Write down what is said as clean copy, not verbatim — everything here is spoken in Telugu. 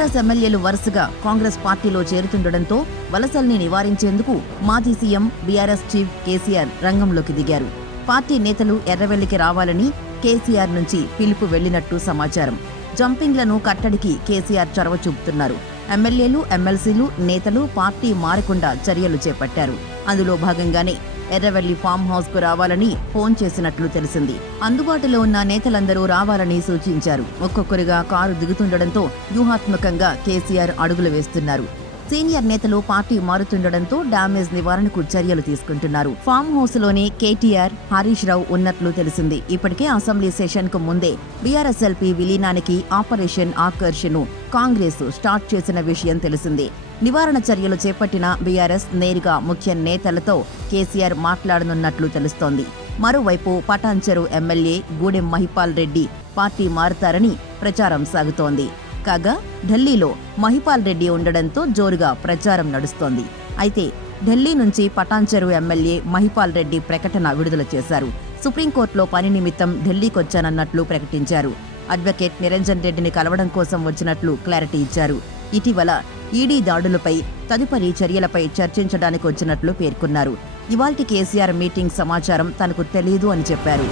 బీఆర్ఎస్ ఎమ్మెల్యేలు వరుసగా కాంగ్రెస్ పార్టీలో చేరుతుండటంతో వలసల్ని నివారించేందుకు మాజీ సీఎం బీఆర్ఎస్ చీఫ్ కేసీఆర్ రంగంలోకి దిగారు. పార్టీ నేతలు ఎర్రవెల్లికి రావాలని కేసీఆర్ నుంచి పిలుపు వెళ్లినట్టు సమాచారం. జంపింగ్లను కట్టడికి కేసీఆర్ చొరవ చూపుతున్నారు. ఎమ్మెల్యేలు, ఎమ్మెల్సీలు, నేతలు పార్టీ మారకుండా చర్యలు చేపట్టారు. అందులో భాగంగానే ఎర్రవెల్లి ఫామ్ హౌస్ కు రావాలని ఫోన్ చేసినట్లు తెలిసింది. అందుబాటులో ఉన్న నేతలందరూ రావాలని సూచించారు. ఒక్కొక్కరుగా కారు దిగుతుండటంతో వ్యూహాత్మకంగా కేసీఆర్ అడుగులు వేస్తున్నారు. సీనియర్ నేతలు పార్టీ మారుతుండటంతో డ్యామేజ్ నివారణకు చర్యలు తీసుకుంటున్నారు. ఫామ్ హౌస్ లోనే కేటీఆర్, హరీష్ రావు ఉన్నట్లు తెలిసింది. ఇప్పటికే అసెంబ్లీ సెషన్ కు ముందే బీఆర్ఎస్ఎల్పీ విలీనానికి ఆపరేషన్ ఆకర్షను కాంగ్రెస్ స్టార్ట్ చేసిన విషయం తెలిసిందే. నివారణ చర్యలు చేపట్టిన బీఆర్ఎస్ నేరుగా ముఖ్య నేతలతో కేసీఆర్ మాట్లాడనున్నట్లు తెలుస్తోంది. మరోవైపు పటాన్చెరు ఎమ్మెల్యే గూడెం మహిపాల్ రెడ్డి పార్టీ మారుతారని ప్రచారం సాగుతోంది. కాగా ఢిల్లీలో మహిపాల్ రెడ్డి ఉండడంతో జోరుగా ప్రచారం నడుస్తోంది. అయితే ఢిల్లీ నుంచి పటాన్చెరు ఎమ్మెల్యే మహిపాల్ రెడ్డి ప్రకటన విడుదల చేశారు. సుప్రీంకోర్టులో పని నిమిత్తం ఢిల్లీకొచ్చానన్నట్లు ప్రకటించారు. అడ్వకేట్ నిరంజన్ రెడ్డిని కలవడం కోసం వచ్చినట్లు క్లారిటీ ఇచ్చారు. ఇటీవల ఈడీ దాడులపై తదుపరి చర్యలపై చర్చించడానికి వచ్చినట్లు పేర్కొన్నారు. ఇవాల్టి కేసీఆర్ మీటింగ్ సమాచారం తనకు తెలియదు అని చెప్పారు.